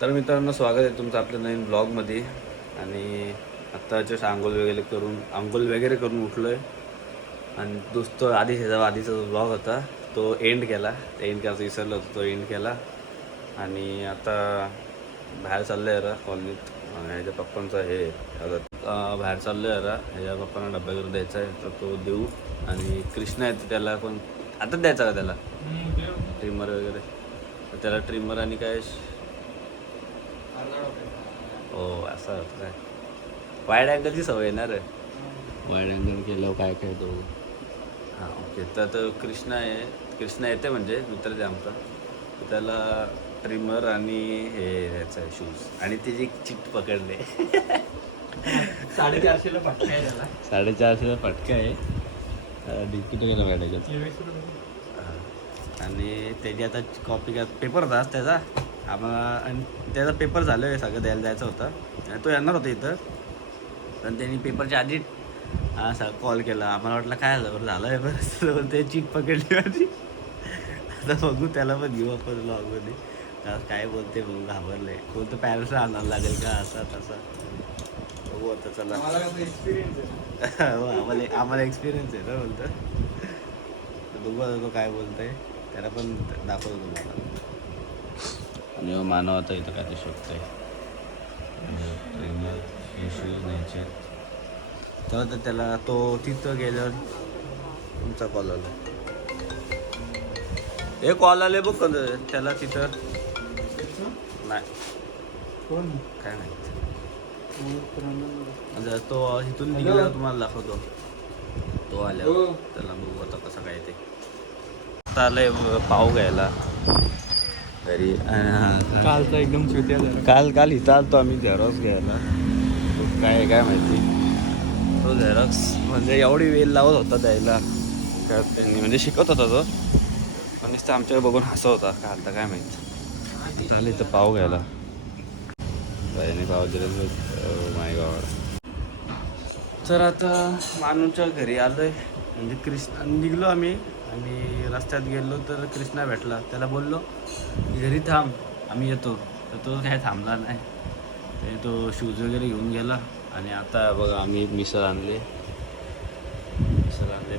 तर मित्रांनो, स्वागत आहे तुमचं आपल्या नवीन ब्लॉगमध्ये. आणि आत्ताच आंघोळ वगैरे करून उठलो आहे. आणि दोस्त आधीचा जो ब्लॉग होता तो एंड केला. एंड करायचं विसरलो होतो, तो एंड केला. आणि आता बाहेर चाललो आहे कॉलनीत. ह्याच्या पप्पांचा हे बाहेर चाललो आहे ह्याच्या पप्पांना डब्बा करून द्यायचा आहे, तर तो देऊ. आणि कृष्णा आहे त्याला पण आताच द्यायचा का त्याला ट्रिमर वगैरे, तर त्याला ट्रिमर आणि काय. हो, असं होतं काय. वाईड अँगलची सवय येणार आहे. वाईड अँगल केल्यावर काय काय तो. हां, ओके. तर कृष्णा येते म्हणजे मित्र ते आमचा. तर त्याला ट्रिमर आणि हे ह्याचं आहे शूज. आणि त्याची चिट पकडले. 450ला फटका आहे त्याला. 450ला फटका आहे. डिस्प्यूट केला मॅडम. आणि त्याची आता कॉपी पेपर होता त्याचा आम्हाला. आणि त्याचा पेपर झालं आहे, सगळं द्यायला जायचं होतं. आणि तो येणार होता इथं, पण त्यांनी पेपरच्या आधी असा कॉल केला. आम्हाला वाटलं काय झालं, बरं झालं आहे बरं. ते चीट पकडली माझी. आता बघू, त्याला पण घेऊ आपण ब्लॉगमध्ये. काय बोलते बघू, घाबरले. कोणतं पॅरेंट्सला आणायला लागेल का, असा तसा. बघू आता, चला. आम्हाला एक्सपिरियन्स आहे ना बोलतं. तर बघू आता तो काय बोलतोय, त्याला पण दाखवतो तुम्हाला. आणि मानव आता इथं काय ते शोधतोय. शूज न्यायचे तर त्याला तो तिथं गेल्यावर तुमचा कॉल आला. हे कॉल आले बघ त्याला तिथं. नाही कोण काय माहिती. तो इथून निघाल्यावर तुम्हाला दाखवतो. तो आल्यावर त्याला बघू आता कसं काय ते. आता आलंय पाव घ्यायला घरी. कालचा एकदम चुत्या झाला. काल इथं आलतो आम्ही झेरॉक्स घ्यायला. काय माहिती. तो झेरॉक्स म्हणजे एवढी वेळ लावत होता द्यायला का त्यांनी, म्हणजे शिकवत होता तो. पण नुसतं आमच्यावर बघून हसत होता का आता काय माहिती. झालं इथं पाव घ्यायला. बाईने पाव दिले माय गावाला. तर आता मानूच्या घरी आलोय. म्हणजे कृष्णा निघलो आम्ही आणि रस्त्यात गेलो तर कृष्णा भेटला. त्याला बोललो की घरी थांब, आम्ही येतो. तर तो काय थांबला नाही. ते तो शूज वगैरे घेऊन गेला. आणि आता बघा आम्ही मिसळ आणले,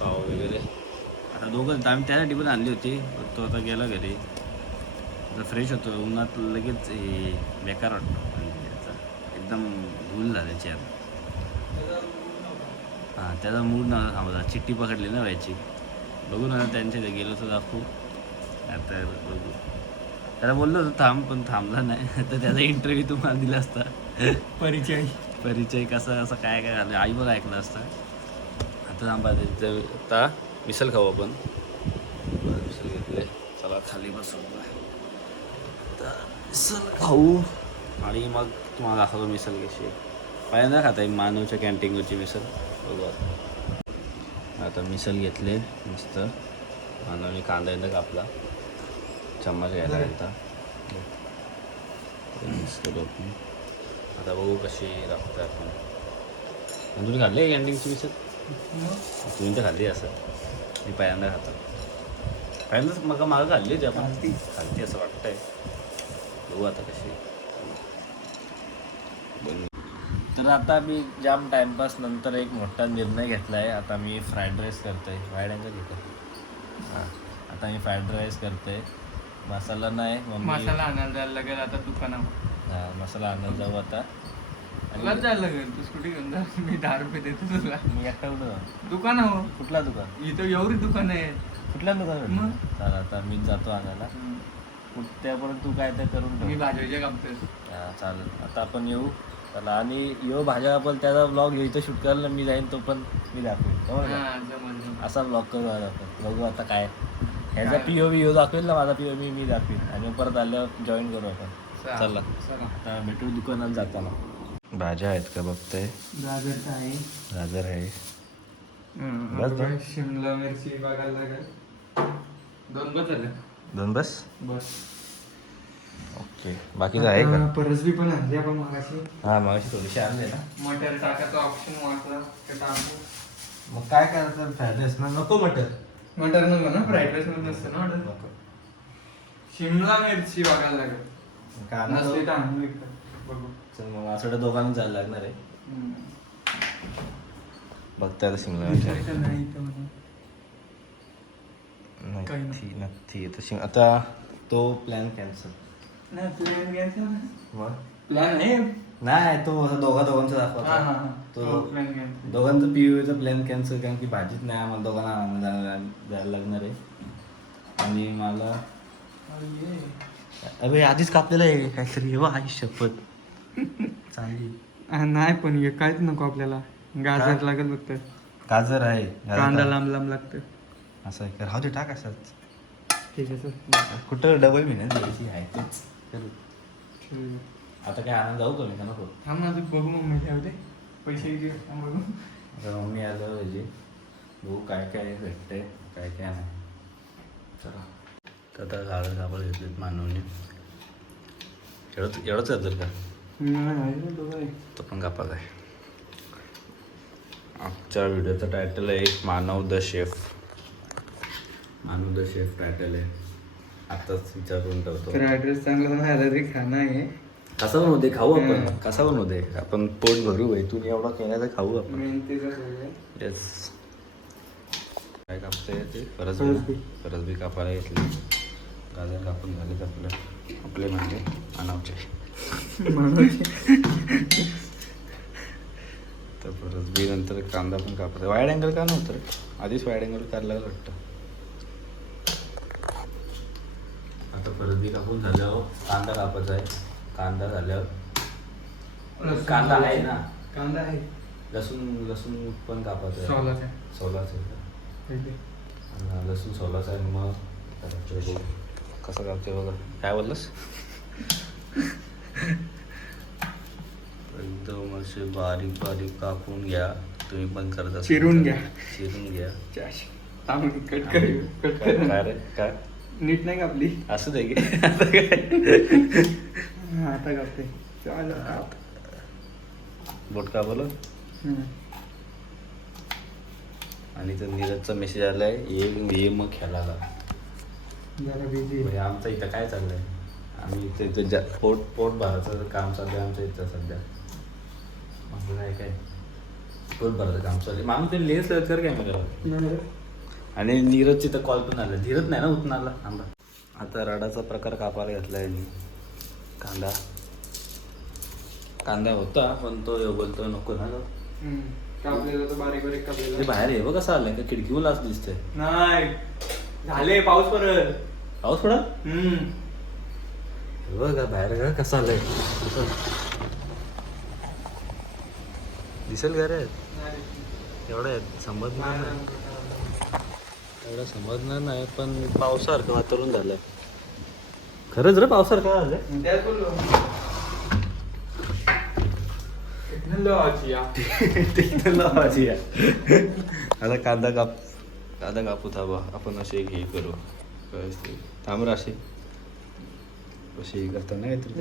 पाव वगैरे. आता दोघं आम्ही त्यासाठी पण आणली होती, पण तो आता गेला घरी. आता फ्रेश होतो उन्हात, लगेच बेकार वाटतो. म्हणजे याचा एकदम भूल झाली चेअर. हां, त्याचा मूड ना थांबला. चिठ्ठी पकडली ना व्हायची. बघू ना त्यांच्या इथे गेलो तर दाखवू. आता बघू. त्याला बोललो होतं थांब, पण थांबला नाही. तर त्याचा इंटरव्ह्यू तुम्हाला दिला असता. परिचय कसा काय झालं आई बघा ऐकलं असतं. आता थांबा, आता मिसल खाऊ आपण. मिसल घेतले, चला खाली बसू. तर मिसल खाऊ आणि मग तुम्हाला दाखवतो मिसल कशी. पहिल्यांदा खाता येईल मानवच्या कॅन्टीनवरची मिसल. बघू आता मिसल घेतले मस्त. मानवने कांदा एकदा कापला, चम्मच घ्यायला घेता. आता बघू कशी दाखवतो आपण. आणि तुम्ही खाल्ली कॅन्टीनची मिसल? तुम्ही तर खाल्ली असं. मी पहिल्यांदा खातो. पहिल्यांदाच मग मागं खाल्ली होती आपण. खालती असं वाटतंय. बघू आता कशी. तर आता मी जाम टाईमपास नंतर एक मोठा निर्णय घेतला आहे. आता मी फ्राईड राईस करतो आहे. वाईड अँगल घेतो. हां, आता मी फ्राईड राईस करतो आहे. मसाला नाही, मसाला आणायला जायला लागेल आता दुकानावर. हां, मसाला आणायला जाऊ आता. तुलाच जायला लागेल, तू स्कूटी घेऊन जा. मी 10 रुपये देतो तुला. मी एकटा कुठं दुकानावर. कुठला दुकान? इथं एवढी दुकान आहे. कुठल्या दुकानात? मग? चालेल, आता मीच जातो आणायला. त्यापर्यंत तू काय ते करून मी ठेव. भाजवायच्या कापतोय. हां, चालेल. आता आपण येऊ चला. आणि भाज्या आपण त्याचा ब्लॉग इथं शूट करायला मी जाईन, तो पण मी दाखवेन. समजलं. असा ब्लॉग करू आज आपण. बघू आता काय ह्याचा POV दाखवेल ना, माझा POV मी दाखवेन. आणि परत आल्यावर जॉईन करू आपण. चला आता भेटू दुकानात जाताना. भाज्या आहेत का बघतोय? गाजर आहे. गाजर आहे. बस. शिमला मिरची बघायला लागेल. 2 बस झालं. 2 बस. ओके, बाकीचं आहे का? परसबी पण आणली आपण मगाशी. हां, मागाशी थोडीशी आणले ना. मटर टाकायचा ऑप्शन वाटला ते टाकू. मग काय करायचं? फ्राईड राईस ना नको मटर नको ना, फ्राईड राईस मध्ये नसतं ना मटर. नको. शिमला मिरची बघायला लागेल. कांदा नसले तर आणून विकतात. बघू. चल मग असं दोघांना जायला लागणार आहे. हम्म. बघता आता शिमला मिरची. विचारायचं नाही इथं म्हणून. काही नाही. नक्की तर आता तो प्लॅन कॅन्सल. नाही प्लॅन घ्यायचा ना. मग प्लॅन आहे. नाही तो असं दोघांचा हा दाखवता. हा हा. तो प्लॅन घ्यायचा. दोघांचं पीयूचा प्लॅन कॅन्सल कारण की भाजीत नाही आम्हाला दोघांना आणायला जायला लागणार आहे. आणि मला अरे अबे आधीच कापलेलं आहे काहीतरी हो आई शपथ चांगली नाही पण हे काहीच नको आपल्याला. गाजर लागेल फक्त. गाजर आहे कांदा लांब लांब लागतं. असं आहे का राहू दे टाक असंच. ठीक आहे सर. कुठं डबल मेहनत द्यायची आहे तेच चल. आता काय आणायला जाऊ का मी का नको. थांब ना तू बघू मग मी ठेवते पैसे किती थांब बघू. आता मम्मी आलं पाहिजे बघू काय काय भेटतंय काय काय नाही. चला तर आता गाडं कापड घेतलेत मानवने. एवढंच जर का तो पण कापायचा आहे. आजच्या व्हिडिओचं टायटल आहे Manav the chef. Manav the chef title आहे. आत्ताच विचारून ठेवतो. तर ॲड्रेस चांगला नाही रे खाणं आहे. कसा पण होते खाऊ आपण. कसा पण होते आपण पोट भरू इथून एवढा केला तर खाऊ आपण. मेहनतीचं येस काय कापतंय ते फरसबी कापायला घेतली. गाजर कापून झाले आपले म्हणजे आणावचे. तर फरसबी नंतर कांदा पण कापला. वाईड अँगल का नव्हतं रे आधीच वाईड अँगल काढला वाटतं. आता फरसबी कापून झाल्यावर कांदा कापायचा आहे. कांदा झाल्यावर कांदा आहे ना. कांदा आहे. लसूण पण कापायचं आहे. सोलाचं आहे का लसूण सोलाचं आहे. मग कसं कापते बघा. काय बोललंस एकदम असे बारीक बारीक कापून घ्या. तुम्ही पण करता चिरून घ्या. कट काय रे काय नीट नाही कापली. असं दे की आता कापते. बोट का बोल. आणि तर नीरजचा मेसेज आलाय ये मग खेळायला. जरा बिझी. म्हणजे आमचं इथं काय चाललंय. आम्ही इथे पोट भरायचं काम चाललंय आमच्या इथं सध्या. म्हणजे काय पोट भरायचं काम चाललंय. माणूस ते लेन्स कर काय मला. आणि नीरजची तर कॉल पण आला. धीरज नाही ना उतनाला आंबा. आता रडाचा प्रकार कापायला घेतलाय मी. कांदा होता पण तो बोलतो नको ना. कापलेलं तर बारीक बारीक कापलेलं. ते बाहेर आहे बघ कसं आलंय का खिडकीहून असं दिसतंय. नाही झाले पाऊस पडत. पाऊस पडत बघ बाहेर का कसं आलंय. दिसेल का रे. एवढं समजणार नाही. एवढं समजणार नाही पण पावसासारखं वातावरण झालंय. खरंच रे पावसासारखं झालंय. त्यात बोललो आता कांदा कापू थांबा आपण असे हे करू. थांब असे असे हे करताना काहीतरी.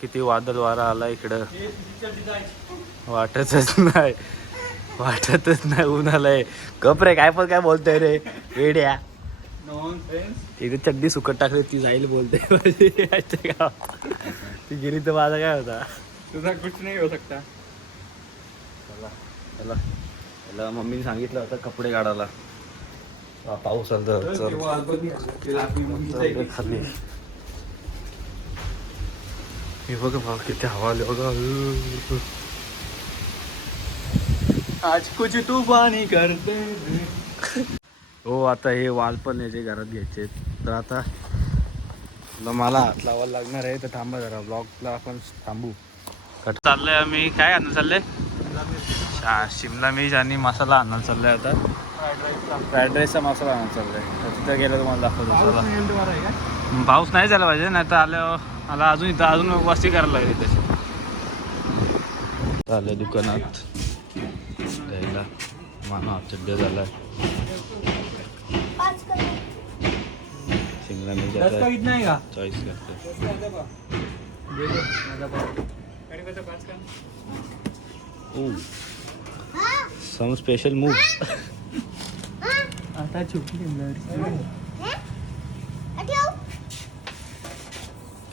किती वादळ वारा आला इकडं वाटतच नाही. ऊन आलंय. गप रे काय पण काय बोलतोय रे वेड्या. इथे चड्डी सुकट टाकली ती जाईल बोलते. ती गेली तर माझा काय होता. तुझा कुछ नाही हो सकता. चला मम्मीने सांगितलं होतं कपडे काढायला. पाऊस आला खाली. हे बघा भाऊ किती हवा आली बघा. आज कुछ तू पाणी करते. हो आता हे वाल पण याचे घरात घ्यायचे. तर आता मला हात लावायला लागणार आहे. तर थांबा जरा ब्लॉगला आपण थांबू. चाललंय आम्ही काय आणणं चाललंय. शिमला मिर्च आणि मसाला आणायला चाललंय. आता फ्राईड राईसचा मसाला आणायला चाललंय. तिथं गेलं तुम्हाला दाखवतो. पाऊस नाही झाला पाहिजे नाही तर आला अजून इथं अजून वस्ती करायला लागली तशी. आलं दुकानात द्यायला मानव चड्डे झाला. शिमला मिर्च चॉईस करतो. Some special moves. आता चुकली.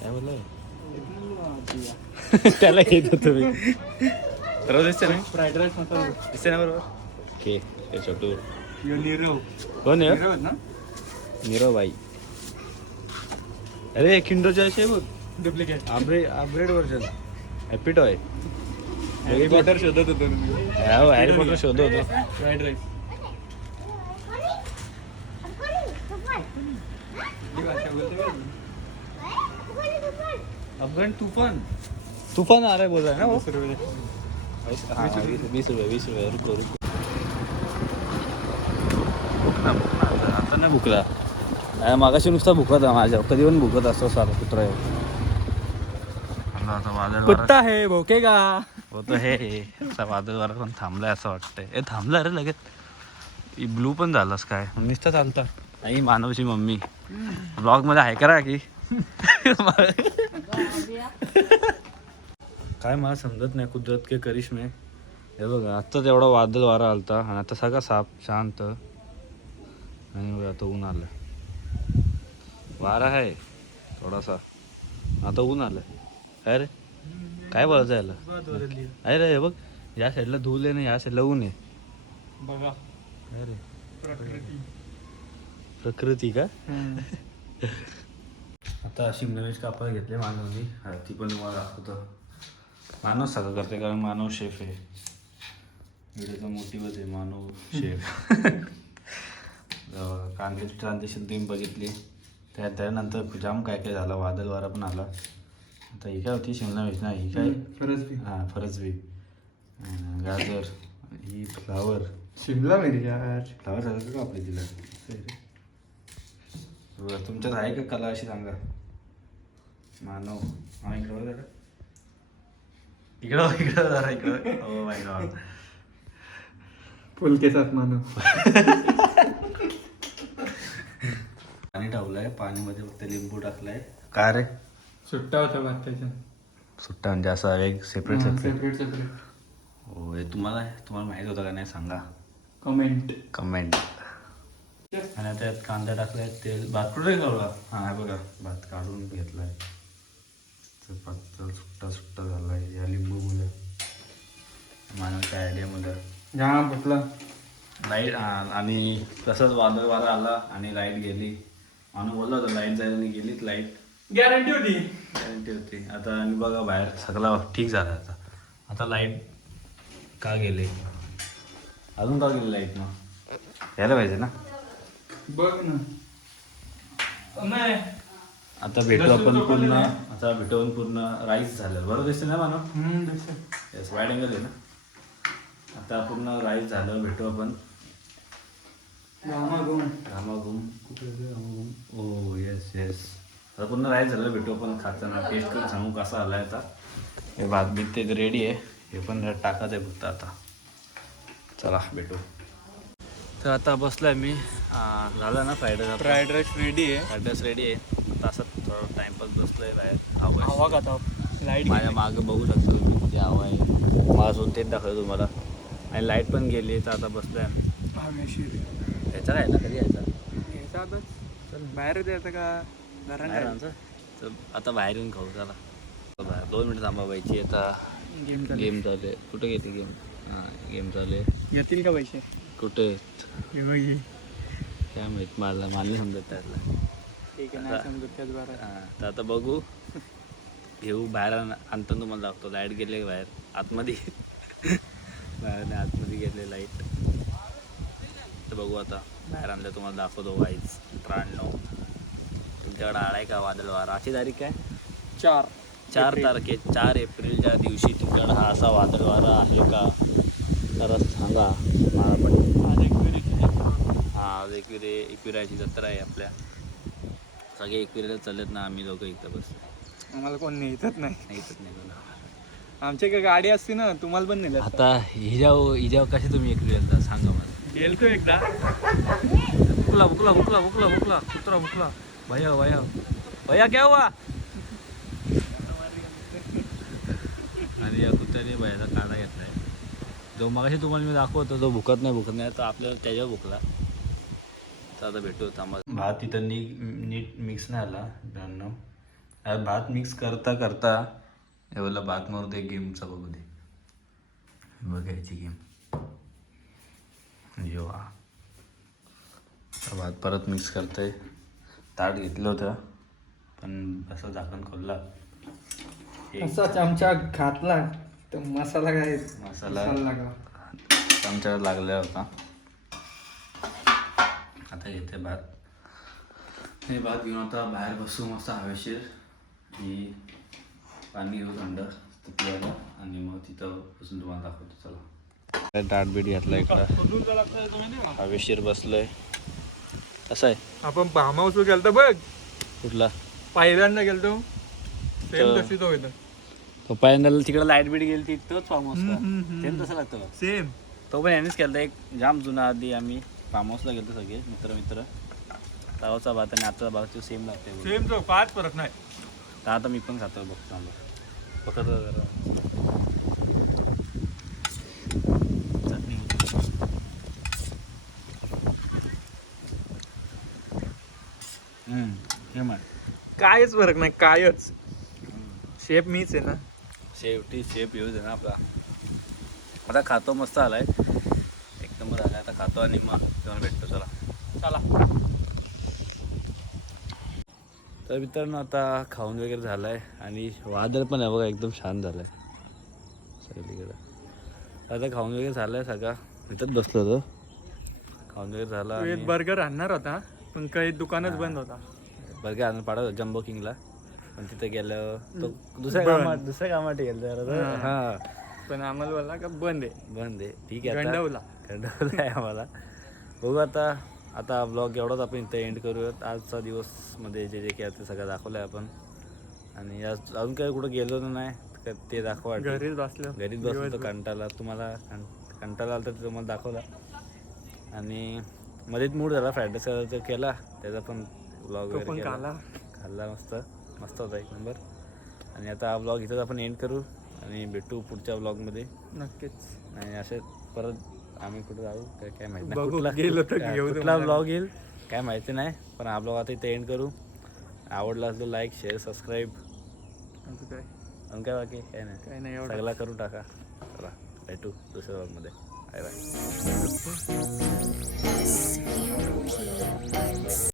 काय बोललो त्याला येत होतो मी बरोबर दिसते ना फ्राईड राईस मसाला दिसते ना बरोबर ओके ते छोटू नीरव कोण आहे नीरव ना नीरव बाई अरे किंडरच्या आहे बघ duplicate upgrade version happy toy Harry Potter शोधत होतो मी हॅरी पॉटर शोधत होतो फ्राईड राईस अफगाण तूफान आ रहा है बोल रहा है ना वो 20 रुपये. हाँ 20 रुपये रुको आता नाही भुकला मागाशी नुसता भुकत आहे माझ्या कधी पण भुकत असतो सारा कुत्रा आता वादळ कुत्ता है भोकेगा होतं हे असा वादळ पण थांबलाय असं वाटतंय हे थांबलं अरे लगेच ब्लू पण झालास काय नुसतं चालतं आई मानवची मम्मी ब्लॉग मध्ये आहे करा की काय मला समजत नाही कुदरत के करिश्मे हे बघा आत्ताच एवढा वादळ वारा आलता आणि आता सगळा साप शांत आणि बघा आता ऊन आलं वारा आहे थोडासा आता ऊन आलं काय रे काय बोलायचं याला आहे रे हे बघ या साईडला धूल आहे ना या साईडला ऊन आहे बघा अरे प्रकृती प्रकृती का आता शिमला मिरच कापायला घेतले मानवनी ती पण तुम्हाला दाखवतो मानव सगळं करते कारण मानव शेफ आहे व्हिडिओचा मोटिव्हच आहे मानव शेफ कांद्याची ट्रान्झॅक्शन तुम्ही बघितली त्यानंतर जाम काय काय झालं वादळ वारा पण आला आता ही काय होती शिमला मिरच ना ही काय फरसबी हां फरसबी गाजर ही फ्लावर शिमला मिरची यार फ्लावर झालं का आपली तिला तुमच्यात आहे का कला अशी सांगा मानव हा इकडं जरा इकडं जरा इकडं हो माय गॉड फुल के साथ मानव पाणी टाकलंय पाणीमध्ये फक्त लिंबू टाकलाय काय रे सुट्टा होता भात त्याच्या सुट्टा म्हणजे असा एक सेपरेट सेपरेट हो हे तुम्हाला माहित होतं का नाही सांगा कमेंट आणि त्यात कांदा टाकलाय तेल भात कुठे काढला हा बघा भात काढून घेतलाय सुट्टा झालाय या लिंबू मुलं मानवच्या आयडियामुळे जाम फुटला लाईट आणि तसंच वादळ वारा आला आणि लाईट गेली मानव बोलला होता लाईट जायला आणि गेलीच लाईट गॅरंटी होती आता आणि बघा बाहेर सगळं ठीक झालं आता लाईट का गेले अजून का गेली लाईट मग यायला पाहिजे ना बघ ना नाही आता भेटू आपण पूर्ण राईस झालं बरोबर दिसते ना मानव येस वाईड अँगल आहे ना आता पूर्ण राईस झालं भेटू आपण घामाघूम कुठे ओ येस आता पूर्ण राईस झालं भेटू आपण खाताना टेस्ट करून सांगू कसा आलाय आता हे भात बीत ते रेडी आहे हे पण टाकायचं आहे फक्त आता चला भेटू तर आता बसलोय मी झालं ना फ्राईड राईस रेडी आहे फ्राईड राईस रेडी आहे आता असं थोडं टाइमपास बसलोय बाहेर हवा खाता लाईट माझ्या मागं बघू शकतो तुम्ही किती हवा आहे माझून तेच दाखवतो तुम्हाला आणि लाईट पण गेली तर आता बसलोय आम्ही यायचा काय ना कधी यायचा चल बाहेर द्यायचं का बाहेर आमचं तर आता बाहेर येऊन खाऊ चला बाहेर 2 मिनिटं थांबावायची आता गेम चालू आहे कुठे घेते गेम हां गेम चालू आहे येतील का पैसे कुठे हे काय माहीत मला नाही समजत त्यातला ठीक आहे नाही समजत त्याच बरं हां तर आता बघू घेऊ बाहेर आणताना तुम्हाला दाखवतो लाईट गेले बाहेर आतमध्ये बाहेर आतमध्ये गेले लाईट तर बघू आता बाहेर आणलं तुम्हाला दाखवतो वाईज 93 तुमच्याकडे आलाय का वादळ वारा आजची तारीख काय 4 एप्रिलच्या दिवशी तुमच्याकडे हा असा वादळ वारा आहे का तर सांगा मला पण आज एकविराची जत्रा आहे आपल्या सगळे एकविराला चालत ना आम्ही लोक इथं बस आम्हाला कोण नेतच नाही कोण आमच्या इकडे गाडी असते ना तुम्हाला पण नेलं आता हिजाव कसे तुम्ही एकविराला सांगा मला गेलतो एकदा बुकला कुत्रा बुकला भैया क्या हुआ आणि या कुत्र्याने भैयाचा काढा घेतलाय जो मगाशी तुम्हाला मी दाखवतो तो भुकत नाही तर आपल्याला त्याच्यावर भुकला तर आता भेटू थांबा भात तिथं नीट मिक्स नाही आला भात मिक्स करता करता हे बोलला भात मारू दे गेमचा बघू दे बघायची गेम जेव्हा भात परत मिक्स करतोय ताट घेतलं होतं पण असं झाकण खोलला असा चमचा घातला तर मसाला काय मसाला लागला चमचा लागला होता. आता घेते भात हे भात घेऊन आता बाहेर बसू मस्त हवेशीर ही पाणी घेऊ थंड पियाला आणि मग तिथं बसून तुम्हाला दाखवतो. चला ताट बीट घेतला इकडं हवेशीर बसलोय. असं आहे आपण फार्म हाऊस गेलतो बघ कुठला पहिल्यांदा गेलतो सेम तर- तशी तो होता तो पहिल्यांदा तिकडे लाईट बीट गेली तोच फार्म हाऊसला सेम तसं लागतं बघ. सेम तो पण यांनीच केला एक जाम जुना आधी आम्ही फार्म हाऊसला गेलो सगळे मित्र तवाचा भात आणि आजचा भात सेम लागते सेम तो फार फरक नाही. तर आता मी पण खातो बघतो आलो फक्त जरा चटणी हे म्हण कायच फरक नाही कायच शेप मीच आहे ना. शेवटी शेप यूज आहे ना आपला. आता खातो मस्त आलाय एक नंबर आलाय. आता खातो आणि मग तेव्हा भेटतो. चला तर मित्रांनो आता खाऊन वगैरे झालं आहे आणि वादळ पण आहे बघा एकदम छान झालं आहे सगळीकडं. आता खाऊन वगैरे झालं आहे सगळं इथंच बसलो होतो खाऊन वगैरे झाला. एक बर्गर आणणार होता पण काही दुकानच बंद होता. बर्गर आणून पाठवतो जम्बो किंगला पण तिथे गेल्यावर तो दुसऱ्या कामात गेलं हां पण आम्हाला बोलला का बंद आहे ठीक आहे. गंडवला आहे आम्हाला. बघू आता ब्लॉग एवढाच आपण इथं एंड करूयात. आजचा दिवसमध्ये जे काय ते सगळं दाखवलं आहे आपण आणि आज अजून काही कुठं गेलो नाही ते दाखवा. घरीच बसलो तर कंटाळा तुम्हाला कंटाळा आला तर तुम्हाला दाखवला आणि मध्येच मूड झाला फ्राईड राईस केला त्याचा पण ब्लॉग वगैरे खाल्ला मस्त होता एक नंबर. आणि आता हा ब्लॉग इथंच आपण एंड करू आणि भेटू पुढच्या ब्लॉगमध्ये नक्कीच. आणि असे परत आम्ही कुठं जाऊ काय माहिती बघू, नाही गेलो तर घेऊ कुठला ब्लॉग येईल काय माहिती नाही. पण हा ब्लॉग आता इथे एंड करू. आवडला असलं लाईक शेअर सबस्क्राईब आणि काय बाकी काय नाही सगळा करून टाका. चला भेटू दुसऱ्या ब्लॉगमध्ये. Bye bye.